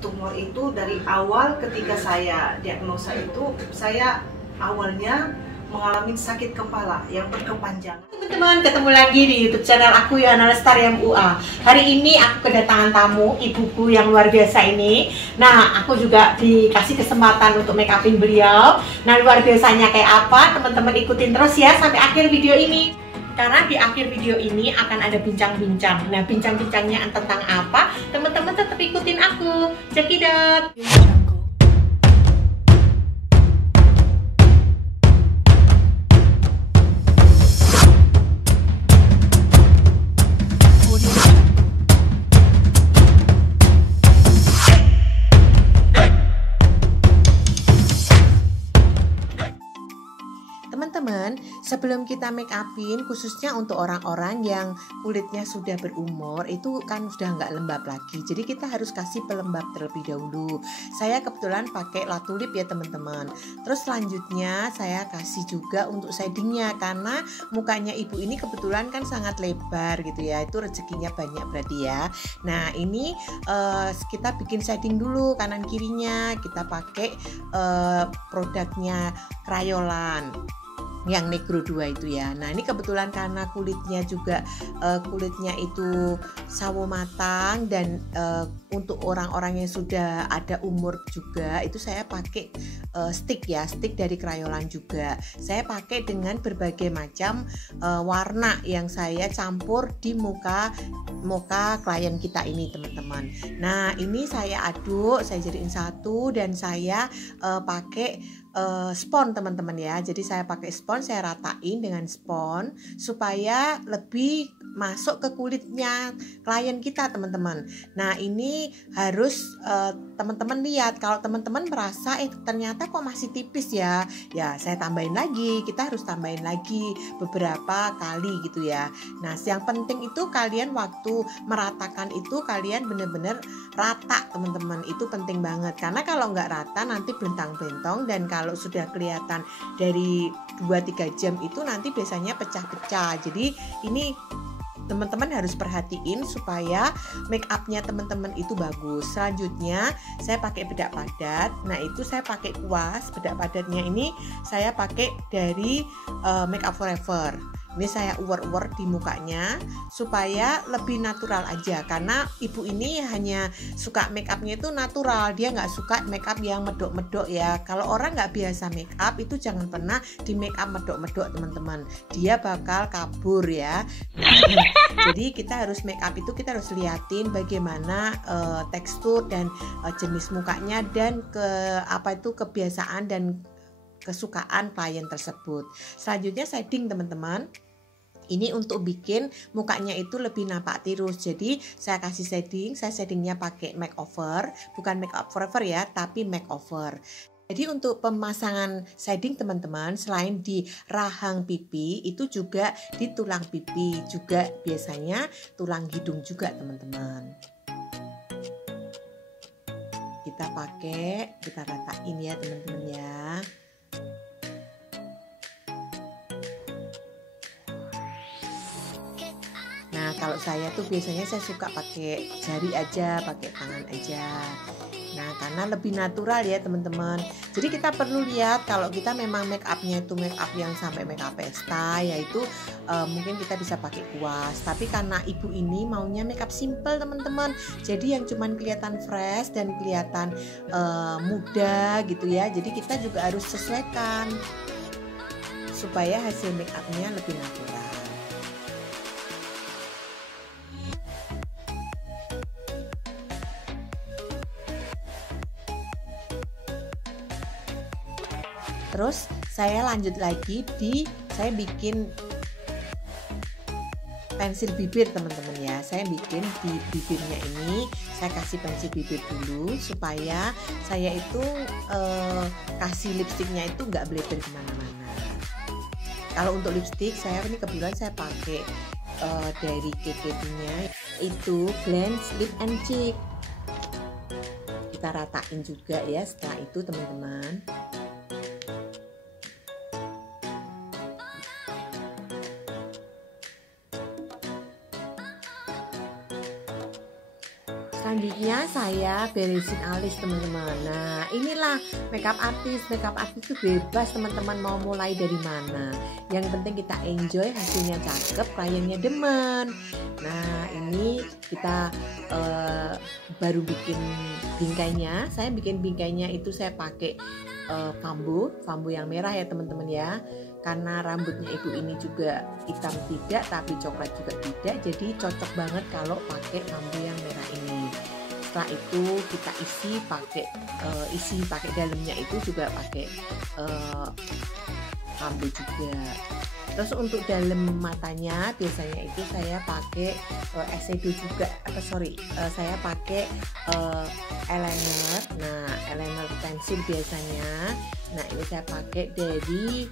tumor itu dari awal ketika saya diagnosa itu, saya awalnya mengalami sakit kepala yang berkepanjangan. Teman-teman, ketemu lagi di YouTube channel aku, Yana Lestari MUA. Hari ini aku kedatangan tamu, ibuku yang luar biasa ini. Nah, aku juga dikasih kesempatan untuk make upin beliau. Nah, luar biasanya kayak apa? Teman-teman ikutin terus ya sampai akhir video ini. Karena di akhir video ini akan ada bincang-bincang. Nah, bincang-bincangnya tentang apa? Teman-teman tetap ikutin aku. Check it out. Teman-teman, sebelum kita make upin, khususnya untuk orang-orang yang kulitnya sudah berumur, itu kan sudah nggak lembab lagi. Jadi kita harus kasih pelembab terlebih dahulu. Saya kebetulan pakai La Tulip ya teman-teman. Terus selanjutnya saya kasih juga untuk shadingnya, karena mukanya ibu ini kebetulan kan sangat lebar gitu ya. Itu rezekinya banyak berarti ya. Nah ini kita bikin shading dulu kanan kirinya. Kita pakai produknya Crayolan yang Negro 2 itu ya. Nah ini kebetulan karena kulitnya juga kulitnya itu sawo matang dan untuk orang-orang yang sudah ada umur juga itu saya pakai stick ya, stick dari Crayolan juga. Saya pakai dengan berbagai macam warna yang saya campur di muka klien kita ini teman-teman. Nah ini saya aduk, saya jadiin satu dan saya pakai spons teman-teman ya. Jadi saya pakai spons, saya ratain dengan spons supaya lebih masuk ke kulitnya klien kita teman-teman. Nah ini harus teman-teman lihat, kalau teman-teman merasa ternyata kok masih tipis ya, ya saya tambahin lagi, kita harus tambahin lagi beberapa kali gitu ya. Nah yang penting itu kalian waktu meratakan itu kalian bener-bener rata teman-teman, itu penting banget, karena kalau nggak rata nanti belentang-belentong, dan kalau sudah kelihatan dari 2-3 jam itu nanti biasanya pecah-pecah. Jadi ini teman-teman harus perhatiin supaya make upnya teman-teman itu bagus. Selanjutnya saya pakai bedak padat. Nah itu saya pakai kuas. Bedak padatnya ini saya pakai dari Makeup Forever. Ini saya uwer-uwer di mukanya supaya lebih natural aja, karena ibu ini hanya suka make upnya itu natural, dia nggak suka make up yang medok-medok ya. Kalau orang nggak biasa make up itu jangan pernah di make up medok-medok teman-teman, dia bakal kabur ya. Jadi kita harus make up itu kita harus liatin bagaimana tekstur dan jenis mukanya dan kebiasaan dan kesukaan klien tersebut. Selanjutnya shading teman-teman. Ini untuk bikin mukanya itu lebih nampak tirus. Jadi saya kasih shading, saya shadingnya pakai makeover, bukan Makeup Forever ya, tapi makeover. Jadi untuk pemasangan shading teman-teman, selain di rahang pipi, itu juga di tulang pipi, juga biasanya tulang hidung juga teman-teman. Kita pakai, kita ratain ya teman-teman ya. Nah kalau saya tuh biasanya saya suka pakai jari aja, pakai tangan aja. Nah karena lebih natural ya teman-teman. Jadi kita perlu lihat kalau kita memang make upnya itu make up yang sampai make up pesta, yaitu mungkin kita bisa pakai kuas. Tapi karena ibu ini maunya make up simple teman-teman, jadi yang cuman kelihatan fresh dan kelihatan muda gitu ya. Jadi kita juga harus sesuaikan supaya hasil make upnya lebih natural. Terus saya lanjut lagi saya bikin pensil bibir teman-teman ya. Saya bikin di bibirnya ini, saya kasih pensil bibir dulu supaya saya itu kasih lipstiknya itu nggak bleber kemana-mana. Kalau untuk lipstik saya ini kebetulan saya pakai dari KKD-nya itu Glance Lip and Cheek. Kita ratain juga ya setelah itu teman-teman. Selanjutnya saya beresin alis teman-teman. Nah inilah makeup artist. Makeup artist itu bebas teman-teman mau mulai dari mana. Yang penting kita enjoy, hasilnya cakep, kliennya demen. Nah ini kita baru bikin bingkainya. Saya bikin bingkainya itu saya pakai bambu yang merah ya teman-teman ya. Karena rambutnya ibu ini juga hitam tidak tapi coklat juga tidak, jadi cocok banget kalau pakai bambu yang merah ini. Setelah itu kita isi pakai dalamnya itu juga pakai bambu juga. Terus untuk dalam matanya biasanya itu saya pakai eyeshadow juga, saya pakai eyeliner. Nah eyeliner pensil biasanya. Nah ini saya pakai dari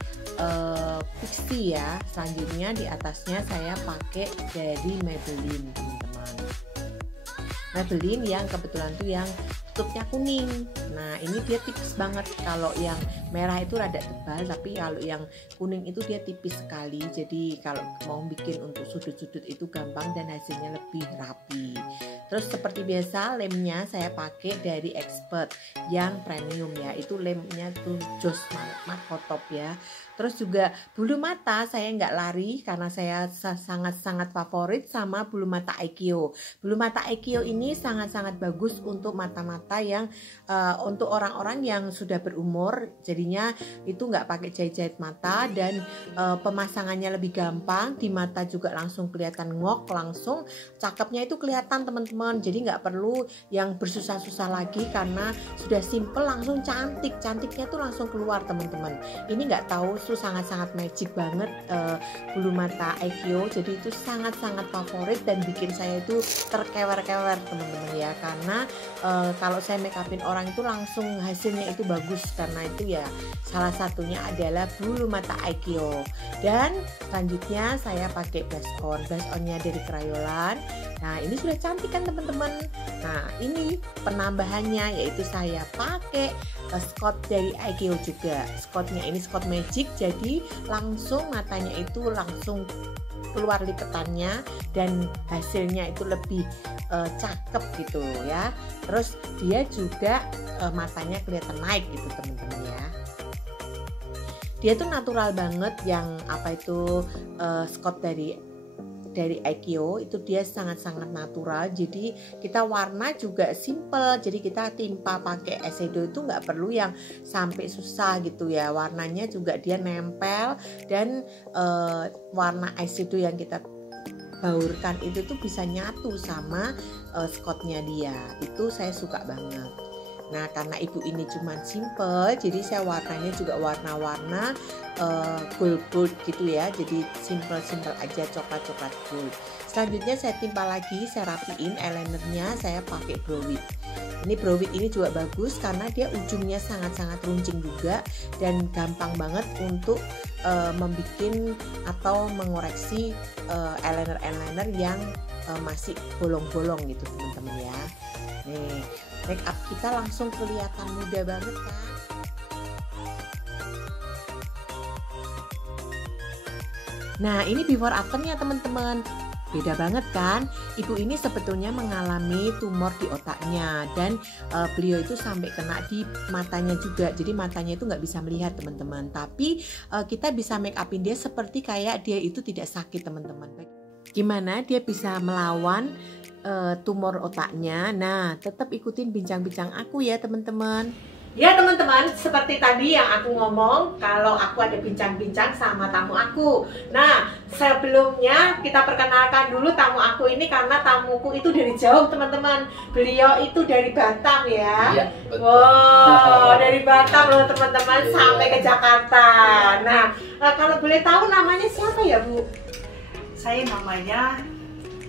Pixi ya. Selanjutnya di atasnya saya pakai dari Maybelline teman-teman. Maybelline yang kebetulan tuh yang tutupnya kuning. Nah ini dia tipis banget. Kalau yang merah itu rada tebal, tapi kalau yang kuning itu dia tipis sekali. Jadi kalau mau bikin untuk sudut-sudut itu gampang dan hasilnya lebih rapi. Terus seperti biasa lemnya saya pakai dari Expert yang premium ya. Itu lemnya tuh jos Markotop ya. Terus juga bulu mata saya nggak lari karena saya sangat-sangat favorit sama bulu mata Aikyo. Bulu mata Aikyo ini sangat-sangat bagus untuk mata-mata yang untuk orang-orang yang sudah berumur. Jadinya itu nggak pakai jahit-jahit mata dan pemasangannya lebih gampang. Di mata juga langsung kelihatan ngok, langsung cakepnya itu kelihatan teman-teman. Jadi nggak perlu yang bersusah-susah lagi karena sudah simple langsung cantik. Cantiknya tuh langsung keluar teman-teman. Ini nggak tahu sangat-sangat magic banget bulu mata Aikyo, jadi itu sangat-sangat favorit dan bikin saya itu terkewer-kewer teman-teman ya, karena kalau saya make upin orang itu langsung hasilnya itu bagus karena itu ya salah satunya adalah bulu mata Aikyo. Dan selanjutnya saya pakai blush onnya dari Crayolan. Nah ini sudah cantik kan teman-teman. Nah ini penambahannya yaitu saya pakai Scott dari Aikyo juga. Scottnya ini Scott Magic, jadi langsung matanya itu langsung keluar lipetannya dan hasilnya itu lebih cakep gitu ya. Terus dia juga matanya kelihatan naik gitu teman-teman ya. Dia tuh natural banget yang Scott dari Aikyo itu dia sangat-sangat natural. Jadi kita warna juga simple, jadi kita timpa pakai eyeshadow itu nggak perlu yang sampai susah gitu ya. Warnanya juga dia nempel dan warna eyeshadow yang kita baurkan itu tuh bisa nyatu sama Scottnya dia. Itu saya suka banget. Nah karena ibu ini cuman simple, jadi saya warnanya juga warna-warna gold gitu ya. Jadi simple aja, coklat gold. Selanjutnya saya timpa lagi, saya rapiin eyelinernya, saya pakai brow wig. Ini brow wig ini juga bagus karena dia ujungnya sangat-sangat runcing juga dan gampang banget untuk membuat atau mengoreksi eyeliner yang masih bolong-bolong gitu teman-teman ya. Nih make up kita langsung kelihatan muda banget kan. Nah ini before afternya teman-teman, beda banget kan. Ibu ini sebetulnya mengalami tumor di otaknya dan beliau itu sampai kena di matanya juga, jadi matanya itu nggak bisa melihat teman-teman. Tapi kita bisa make upin dia seperti kayak dia itu tidak sakit teman-teman. Gimana dia bisa melawan tumor otaknya? Nah tetap ikutin bincang-bincang aku ya teman-teman. Ya teman-teman, seperti tadi yang aku ngomong, kalau aku ada bincang-bincang sama tamu aku. Nah, sebelumnya kita perkenalkan dulu tamu aku ini karena tamuku itu dari jauh teman-teman. Beliau itu dari Batam ya. Iya, betul. Wow, dari Batam loh teman-teman sampai ke Jakarta. Nah, kalau boleh tahu namanya siapa ya Bu? Saya namanya,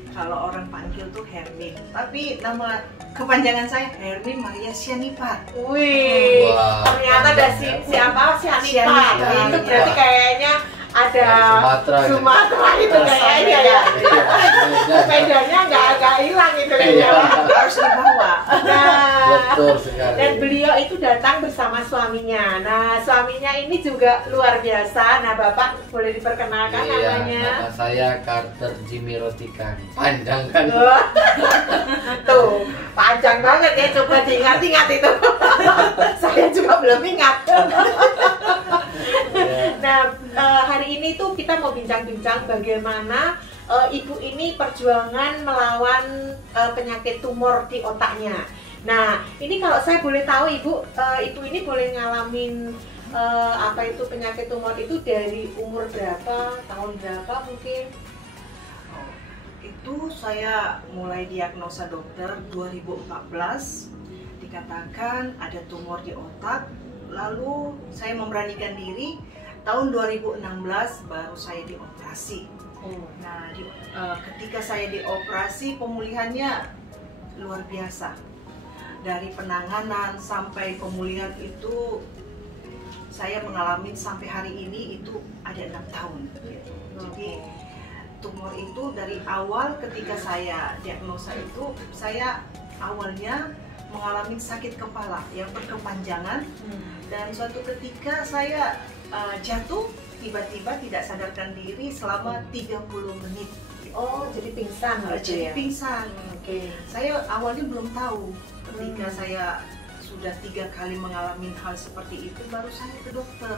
kalau orang panggil tuh Hermin, tapi nama kepanjangan saya Hermin Maria Sianipar. Wih, wow. Ternyata ada siapa Sianipar. Itu berarti kayaknya ada Sumatera itu kayaknya ya. Sepedanya nggak hilang itu kayaknya. Harus dibawa. Nah, Betul sekali. dan beliau itu datang bersama suaminya. Nah, suaminya ini juga luar biasa. Nah, Bapak boleh diperkenalkan namanya? Nama saya Carter Jimmy Rotikan. Panjang kan? Tuh, panjang banget ya. Coba diingat-ingat itu. Saya juga belum ingat. Nah, hari ini tuh kita mau bincang-bincang bagaimana ibu ini perjuangan melawan penyakit tumor di otaknya. Nah, ini kalau saya boleh tahu ibu ini boleh ngalamin apa itu penyakit tumor itu dari umur berapa, tahun berapa mungkin? Itu saya mulai diagnosa dokter 2014, dikatakan ada tumor di otak. Lalu saya memberanikan diri, tahun 2016 baru saya dioperasi. Nah, ketika saya dioperasi, pemulihannya luar biasa. Dari penanganan sampai pemulihan itu saya mengalami sampai hari ini itu ada 6 tahun. Jadi tumor itu dari awal ketika saya diagnosa itu, saya awalnya mengalami sakit kepala yang berkepanjangan, dan suatu ketika saya jatuh tiba-tiba tidak sadarkan diri selama 30 menit. Oh, jadi pingsan gitu Jadi ya? pingsan. Saya awalnya belum tahu. Ketika saya sudah 3 kali mengalami hal seperti itu, baru saya ke dokter.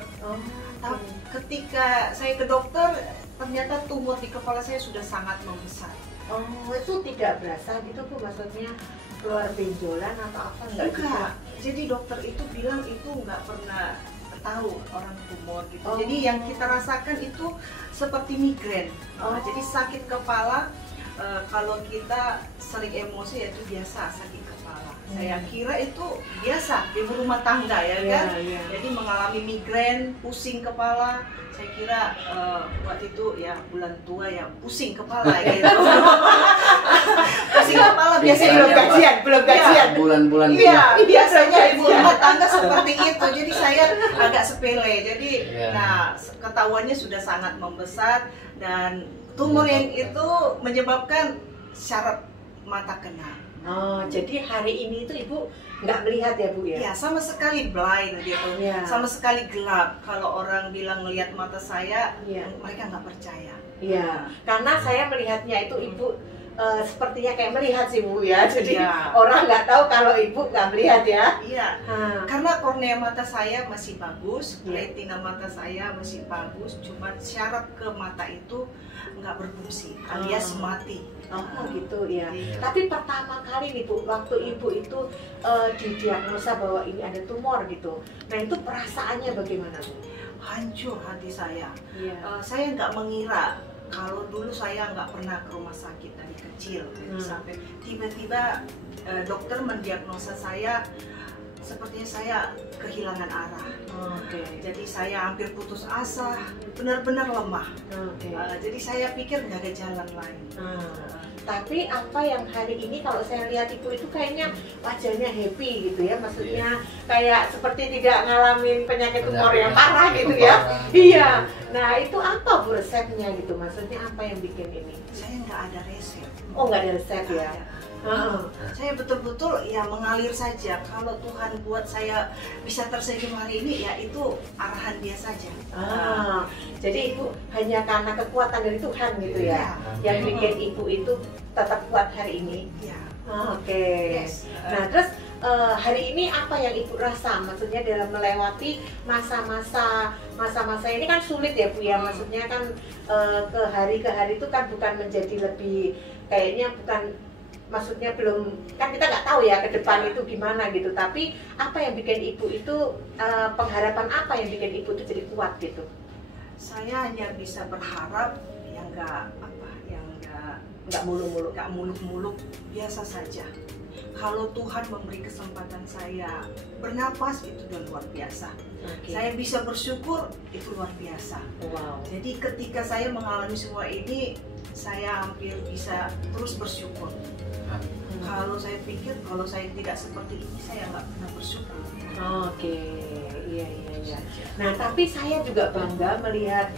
Tapi ketika saya ke dokter, ternyata tumor di kepala saya sudah sangat membesar. Oh, itu tidak berasa gitu Bu, maksudnya keluar benjolan atau apa enggak? Enggak. Jadi dokter itu bilang itu nggak pernah tahu orang tumor gitu. Jadi yang kita rasakan itu seperti migrain. Jadi sakit kepala, kalau kita sering emosi itu biasa sakit kepala. Saya kira itu biasa ibu rumah tangga ya kan. Jadi mengalami migrain, pusing kepala. Saya kira waktu itu ya bulan tua ya pusing kepala gitu. Pusing kepala biasanya belum gajian. Bulan-bulan Iya, biasanya ibu rumah tangga seperti itu. Jadi saya agak sepele. Jadi nah, ketahuannya sudah sangat membesar, dan tumor yang itu menyebabkan syaraf mata kena. Oh, jadi hari ini itu ibu nggak melihat ya Bu ya? Ya, sama sekali blind gitu, sama sekali gelap. Kalau orang bilang melihat mata saya, mereka nggak percaya. Iya, karena saya melihatnya itu ibu sepertinya kayak melihat sih Bu ya. Jadi orang nggak tahu kalau ibu nggak melihat ya. Iya, karena kornea mata saya masih bagus, retina mata saya masih bagus, cuma syaraf ke mata itu nggak berfungsi, alias mati. Oh gitu ya. Tapi pertama kali nih Bu, waktu ibu itu didiagnosa bahwa ini ada tumor gitu. Nah itu perasaannya bagaimana Bu? Hancur hati saya. Saya nggak mengira. Kalau dulu saya nggak pernah ke rumah sakit dari kecil, sampai tiba-tiba dokter mendiagnosa saya, sepertinya saya kehilangan arah. Jadi saya hampir putus asa, benar-benar lemah. Jadi saya pikir nggak ada jalan lain. Tapi apa yang hari ini kalau saya lihat ibu itu kayaknya wajahnya happy gitu ya, maksudnya kayak seperti tidak ngalamin penyakit tumor yang parah gitu ya. Iya. Nah itu apa Bu resepnya gitu, maksudnya apa yang bikin ini? Saya nggak ada resep. Oh nggak ada resep ya? Saya betul-betul ya mengalir saja. Kalau Tuhan buat saya bisa tersenyum hari ini, ya itu arahan dia saja. Jadi ibu hanya karena kekuatan dari Tuhan gitu ya, yang bikin ibu itu tetap kuat hari ini. Nah terus hari ini apa yang ibu rasa? Maksudnya dalam melewati masa-masa ini kan sulit ya Bu ya. Maksudnya kan ke hari itu kan bukan menjadi lebih, kayaknya bukan, maksudnya belum, kan kita nggak tahu ya ke depan itu gimana gitu. Tapi apa yang bikin ibu itu pengharapan apa yang bikin ibu itu jadi kuat gitu? Saya hanya bisa berharap yang nggak muluk-muluk, biasa saja. Kalau Tuhan memberi kesempatan saya bernapas, itu udah luar biasa. Saya bisa bersyukur, itu luar biasa. Jadi ketika saya mengalami semua ini, saya hampir bisa terus bersyukur. Kalau saya pikir, kalau saya tidak seperti ini, saya nggak pernah bersyukur. Iya. Nah, tapi saya juga bangga melihat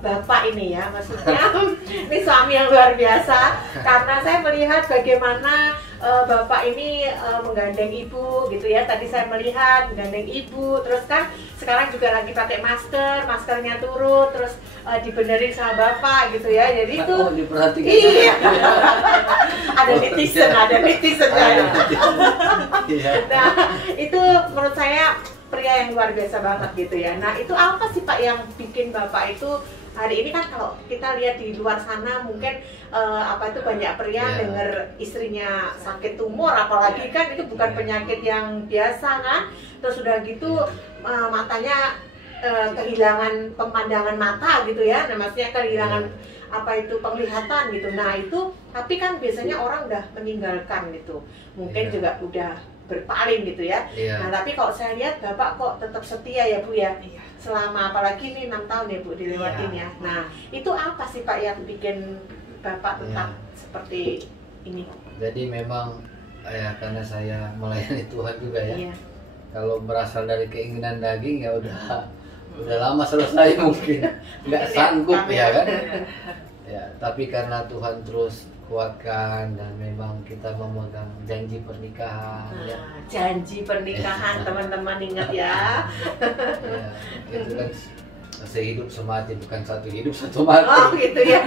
Bapak ini ya, maksudnya ini suami yang luar biasa, karena saya melihat bagaimana Bapak ini menggandeng ibu gitu ya. Tadi saya melihat menggandeng ibu, terus kan sekarang juga lagi pakai masker, maskernya turun, terus dibenerin sama Bapak gitu ya. Jadi itu diperhatikan. Iya. Ada netizen ya. Nah, itu menurut saya pria yang luar biasa banget gitu ya. Nah, itu apa sih Pak yang bikin Bapak itu hari ini kan kalau kita lihat di luar sana mungkin banyak pria dengar istrinya sakit tumor, apalagi kan itu bukan penyakit yang biasa kan. Terus udah gitu matanya kehilangan pemandangan mata gitu ya. Nah, maksudnya kehilangan penglihatan gitu. Nah, itu tapi kan biasanya orang udah meninggalkan gitu. Mungkin juga udah berpaling gitu ya. Nah, tapi kalau saya lihat Bapak kok tetap setia ya Bu ya. Selama apalagi ini 6 tahun ya Bu dilewatin ya. Nah, itu apa sih Pak yang bikin Bapak tetap seperti ini? Jadi memang ya karena saya melayani Tuhan juga ya. Kalau berasal dari keinginan daging ya udah lama selesai mungkin. Nggak sanggup ya kan. Ya, tapi karena Tuhan terus kuatkan dan memang kita memegang janji pernikahan. Nah, janji pernikahan teman-teman ingat ya. Ya, itu kan sehidup semati, bukan satu hidup satu mati. Oh gitu ya.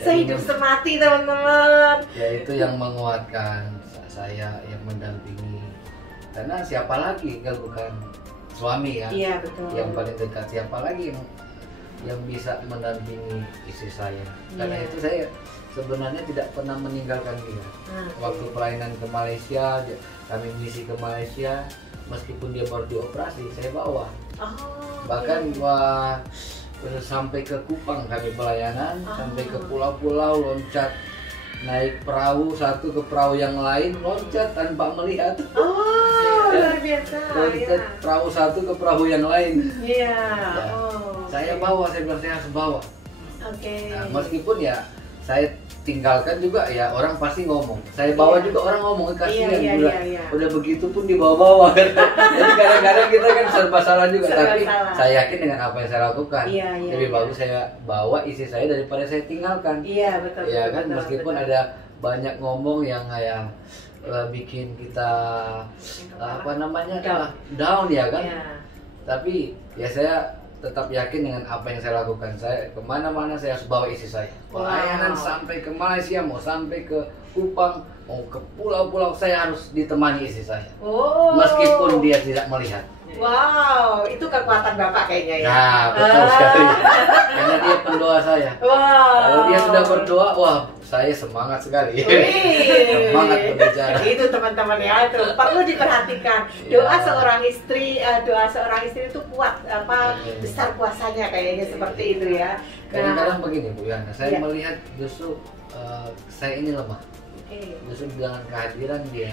Sehidup semati teman-teman. Ya itu yang menguatkan saya, yang mendampingi. Karena siapa lagi kalau bukan suami ya? Iya betul. Yang paling dekat, siapa lagi yang bisa mendampingi istri saya? Karena itu saya sebenarnya tidak pernah meninggalkan dia. Waktu pelayanan ke Malaysia, kami misi ke Malaysia, meskipun dia baru dioperasi, saya bawa. Bahkan sampai ke Kupang kami pelayanan, sampai ke pulau-pulau, loncat naik perahu satu ke perahu yang lain, loncat tanpa melihat. Luar biasa. Loncat perahu satu ke perahu yang lain. Iya. Saya bawa, saya bilang saya harus bawa. Nah, meskipun ya saya tinggalkan juga ya orang pasti ngomong. Saya bawa juga orang ngomong, kasihan udah begitu pun dibawa-bawa. Jadi kadang-kadang kita kan serba salah juga. Tapi saya yakin dengan apa yang saya lakukan lebih bagus saya bawa istri saya daripada saya tinggalkan. Iya betul. Ya kan meskipun ada banyak ngomong yang kayak bikin kita down ya kan. Tapi ya saya tetap yakin dengan apa yang saya lakukan. Saya kemana-mana saya harus bawa istri saya. Pelayanan sampai ke Malaysia, mau sampai ke Kupang, mau ke pulau-pulau, saya harus ditemani istri saya. Meskipun dia tidak melihat. Wow, itu kekuatan Bapak kayaknya ya. Nah, betul sekali. Karena dia pendoa saya. Kalau dia sudah berdoa, wah, saya semangat sekali. Semangat berbicara. Itu teman-teman ya, itu perlu diperhatikan. Doa seorang istri itu kuat, besar kuasanya kayaknya seperti itu ya. Kadang-kadang begini Bu Yana, saya melihat justru saya ini lemah. Justru dengan kehadiran dia,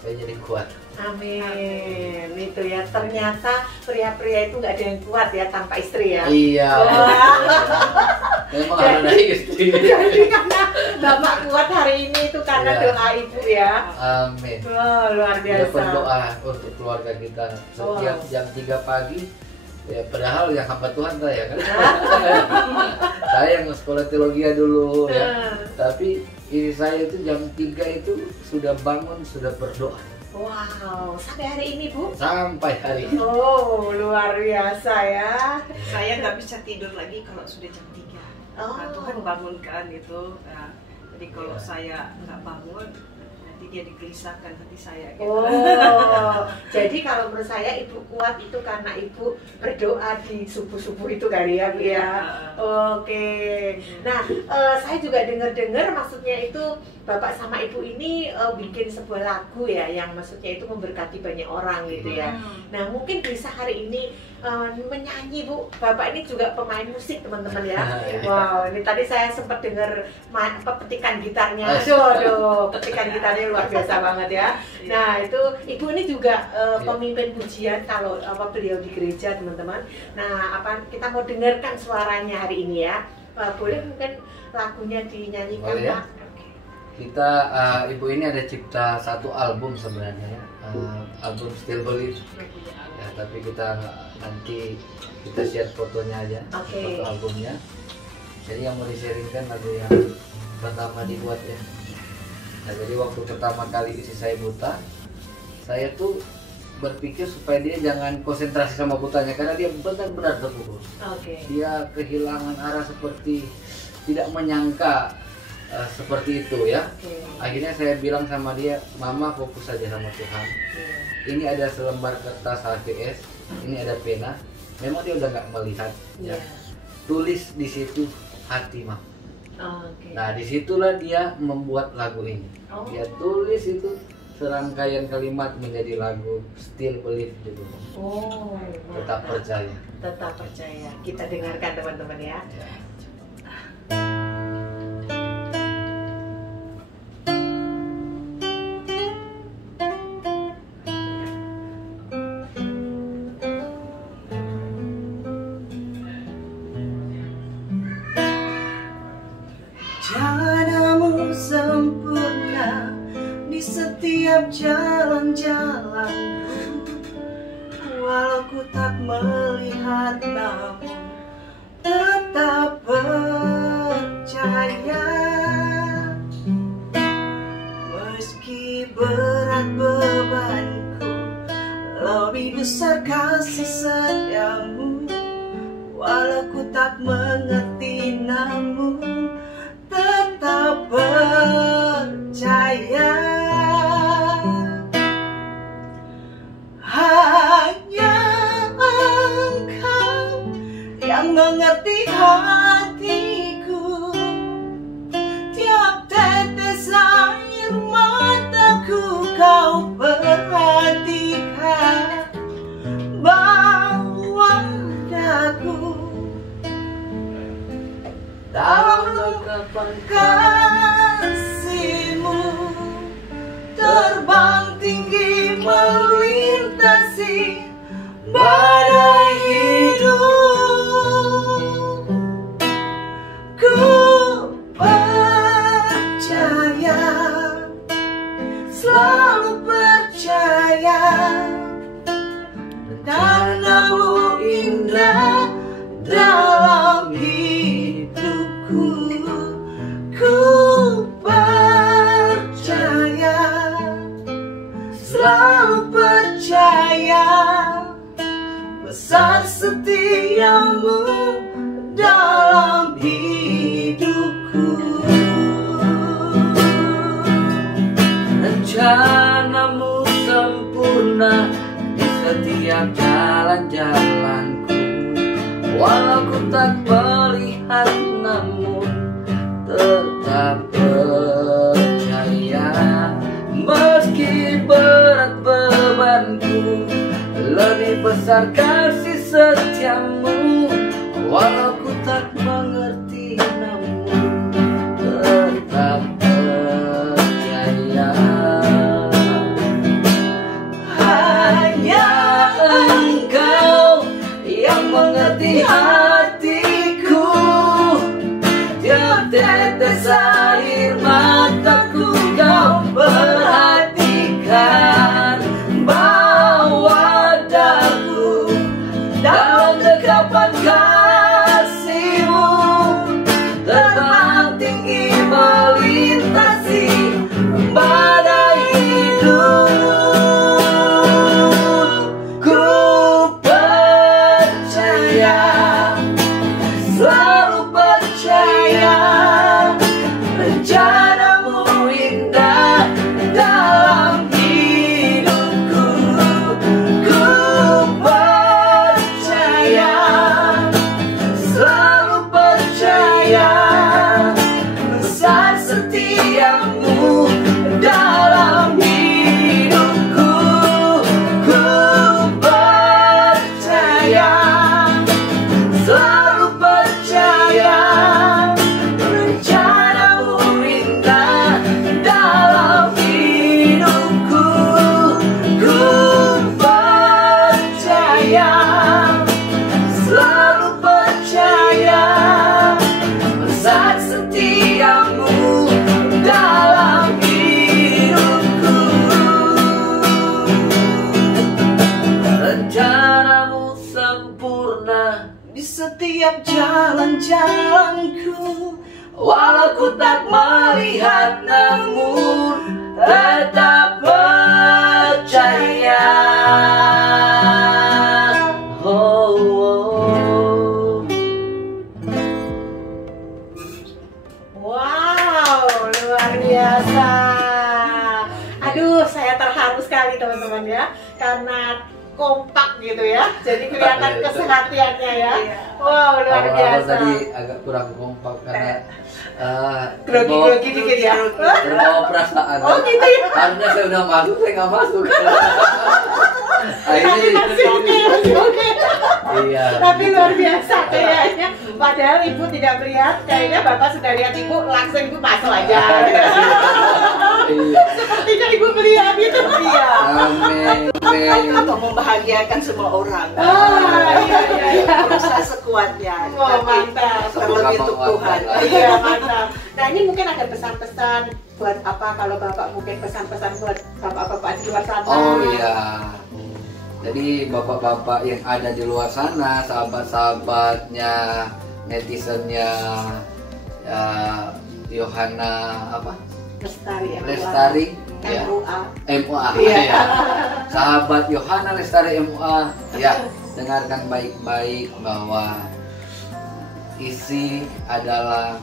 saya jadi kuat. Amin. Itu ya, ternyata pria-pria itu nggak ada yang kuat ya tanpa istri ya. Iya. Memang harus ada istri. Jadi karena Bapak kuat hari ini itu karena doa ibu ya. Amin. Luar biasa. Dia berdoa untuk keluarga kita setiap jam 3 pagi. Ya padahal yang hamba Tuhan saya kan. Saya yang sekolah teologi dulu ya. Tapi istri saya itu jam 3 itu sudah bangun, sudah berdoa. Wow, sampai hari ini Bu? Sampai hari ini. Luar biasa ya. Saya nggak bisa tidur lagi kalau sudah jam 3. Nah, Tuhan bangunkan itu. Nah, jadi kalau saya nggak bangun, nanti dia digelisahkan hati saya. Gitu. Jadi kalau menurut saya ibu kuat itu karena ibu berdoa di subuh-subuh itu kali ya Bu ya. Oke. Nah, saya juga dengar maksudnya itu Bapak sama Ibu ini bikin sebuah lagu ya, yang maksudnya itu memberkati banyak orang gitu ya. Nah mungkin bisa hari ini menyanyi Bu. Bapak ini juga pemain musik teman-teman ya. Wow, ini tadi saya sempat dengar petikan gitarnya. Aduh, petikan gitarnya luar biasa banget ya. Nah itu Ibu ini juga pemimpin pujian kalau beliau di gereja teman-teman. Nah kita mau dengarkan suaranya hari ini ya. Boleh mungkin lagunya dinyanyikan Pak? Kita Ibu ini ada cipta satu album sebenarnya ya. album Still Believe ya, tapi kita nanti kita share fotonya aja, foto albumnya. Jadi yang mau di-sharingkan lagu yang pertama dibuat ya. Nah, jadi waktu pertama kali Istri Saya Buta, saya tuh berpikir supaya dia jangan konsentrasi sama butanya karena dia benar-benar terpuruk. Dia kehilangan arah, seperti tidak menyangka seperti itu ya. Akhirnya saya bilang sama dia, Mama fokus saja sama Tuhan. Ini ada selembar kertas HVS, ini ada pena. Memang dia udah nggak melihat ya. Tulis di situ hati Mama. Nah disitulah dia membuat lagu ini. Dia tulis itu serangkaian kalimat menjadi lagu Still Believe gitu. Tetap percaya. Tetap percaya. Kita dengarkan teman-teman ya. Padamu sempurna di setiap jalan-jalanku, walau ku tak melihat namun tetap percaya. Meski berat bebanku, lebih besar kasih setiamu, walau ku tak mengerti namun tetap percaya. Hanya Engkau yang mengerti hatiku, tiap tetes air mataku Kau perhatikan, bawa daku dalam lengkapan kasih-Mu, terbang tinggi melintasi badai hidup. Ku percaya, selalu percaya, rencana-Mu indah dalam hidupku. Ku percaya, selalu percaya, besar setiamu dalam hidupku. Rencana-Mu sempurna di setiap jalan-jalanku, walau ku tak melihat namun tetap percaya. Meski berat bebanku, lebih besar kasih setiamu, walau ku tak mengerti namun tetap percaya. Hanya Engkau yang mengerti hatiku, tiap tetes air mataku Kau perhatikan, bawa daku dalam dekapan kasih-Mu, terbang tinggi melintasi badai hidup. Ku percaya, selalu percaya, rencana-Mu indah dalam hidupku. setiap jalan-jalanku, walau ku tak melihat namun tetap percaya. Oh, oh. Wow, luar biasa. Aduh, saya terharu sekali teman-teman ya, karena kompak gitu ya, jadi kelihatan kesehatiannya ya. Wow, luar biasa. Tadi agak kurang kompak karena grogi-grogi dikit ya. terbawa perasaan. Oh gitu ya. Harusnya saya udah masuk, saya nggak masuk. Tapi masih oke. Iya. Tapi luar biasa kayaknya. Padahal ibu tidak melihat, kayaknya bapak sudah lihat ibu, langsung ibu masuk aja. Iya. Sepertinya ibu melihat itu. Iya. Amin. Untuk membahagiakan semua orang. Iya. Berusaha sekuatnya. Wah, Tapi mantap. terlebih untuk Tuhan. Iya, mantap. Nah, ini mungkin ada pesan-pesan buat apa kalau bapak mungkin pesan-pesan buat bapak-bapak di luar sana. Oh iya. Jadi bapak-bapak yang ada di luar sana, sahabat-sahabatnya, netizennya, Yohana apa? Lestari, ya. MUA. Iya. Ya. Sahabat Yohana Lestari MUA, ya, dengarkan baik-baik bahwa isi adalah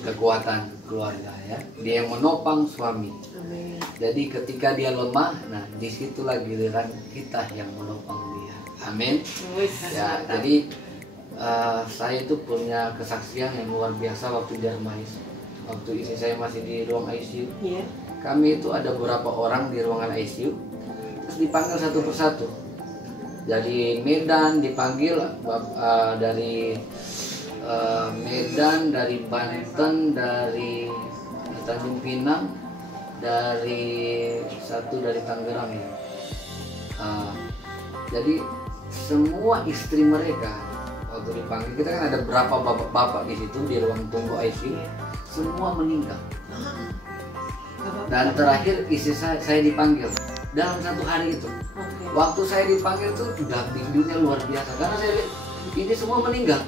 kekuatan keluarga ya. Dia yang menopang suami. Amin. Jadi ketika dia lemah, nah disitulah giliran kita yang menopang dia. Amin. Ya, jadi saya itu punya kesaksian yang luar biasa waktu di Darmais. Waktu ini saya masih di ruang ICU. Iya. Kami itu ada beberapa orang di ruangan ICU, terus dipanggil satu persatu. Jadi Medan dipanggil dari Medan, dari Banten, dari Tanjung Pinang, dari Tangerang ya. Jadi semua istri mereka waktu dipanggil, kita kan ada berapa bapak-bapak di situ di ruang tunggu ICU, semua meninggal. Dan terakhir istri saya dipanggil dalam satu hari itu. Waktu saya dipanggil tuh udah tidurnya luar biasa karena saya lihat ini semua meninggal.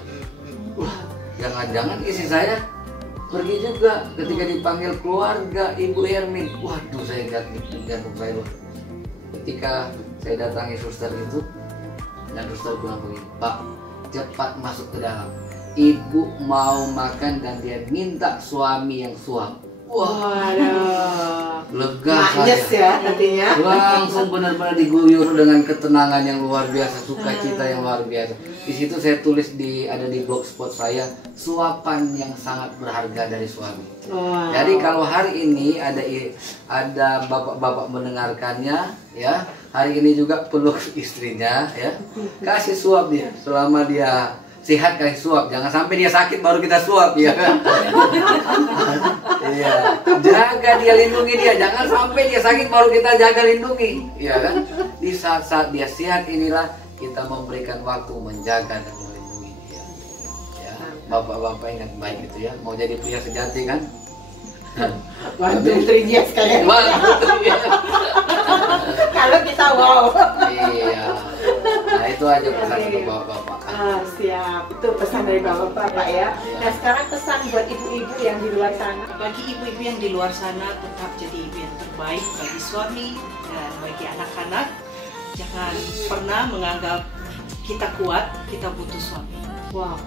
Wah, jangan-jangan istri saya pergi juga ketika dipanggil keluarga Ibu Hermin. Waduh, saya jantung saya loh. Ketika saya datangi suster itu, dan suster bilang begini, Pak, cepat masuk ke dalam. Ibu mau makan dan dia minta suami yang suap. Waduh. Lega Manis saya. ya hatinya. Langsung benar-benar diguyur dengan ketenangan yang luar biasa, sukacita yang luar biasa. Di situ saya tulis ada di blogspot saya, suapan yang sangat berharga dari suami. Wow. Jadi kalau hari ini ada bapak-bapak mendengarkannya, ya, hari ini juga peluk istrinya, ya, kasih suap dia selama dia sehat, kasih suap, jangan sampai dia sakit baru kita suap, ya kan? Iya, jaga dia, lindungi dia, jangan sampai dia sakit baru kita jaga, lindungi, ya kan? Di saat-saat dia sehat inilah kita memberikan waktu menjaga dan melindungi dia. Ya, bapak-bapak ingat baik itu ya, mau jadi pria sejati kan? Waduh, trijias kayaknya. Kalau kita wow. Iya. Nah itu aja pesan untuk bapak-bapak. Siap, itu pesan dari bapak-bapak ya. Nah sekarang pesan buat ibu-ibu yang di luar sana. Bagi ibu-ibu yang di luar sana, tetap jadi ibu yang terbaik bagi suami dan bagi anak-anak. Jangan pernah menganggap kita kuat, kita butuh suami. Wow.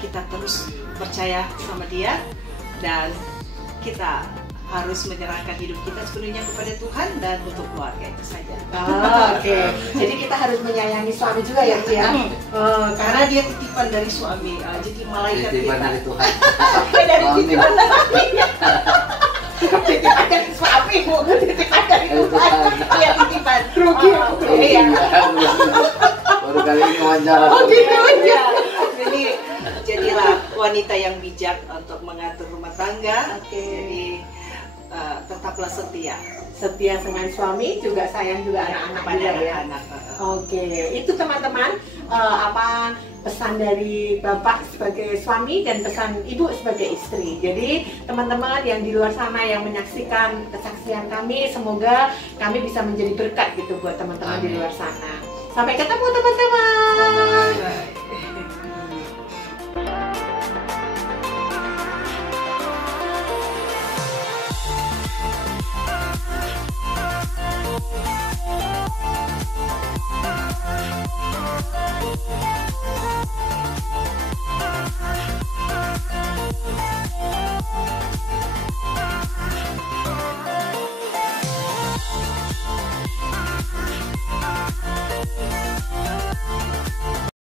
Kita terus percaya sama dia dan kita harus menyerahkan hidup kita sepenuhnya kepada Tuhan dan untuk keluarga itu saja. Oke. Jadi kita harus menyayangi suami juga ya, Bu ya. Karena dia titipan dari suami, jadi malaikat Titipan kita. dari Tuhan. Dari Amin. titipan suami. Titipan dari suami, Bu. Titipan dari Tuhan. Iya, titipan. Rugi. Iya. Baru kali ini wawancara. Oh gitu Ya, jadilah wanita yang bijak untuk mengatur rumah tangga. Oke. Jadi tetaplah setia Setia dengan suami, juga sayang juga anak-anak kepada juga ya. anak-anak. Oke, itu teman-teman apa pesan dari bapak sebagai suami dan pesan ibu sebagai istri. Jadi teman-teman yang di luar sana yang menyaksikan kesaksian kami, semoga kami bisa menjadi berkat gitu buat teman-teman di luar sana. Sampai ketemu teman-teman. Bye.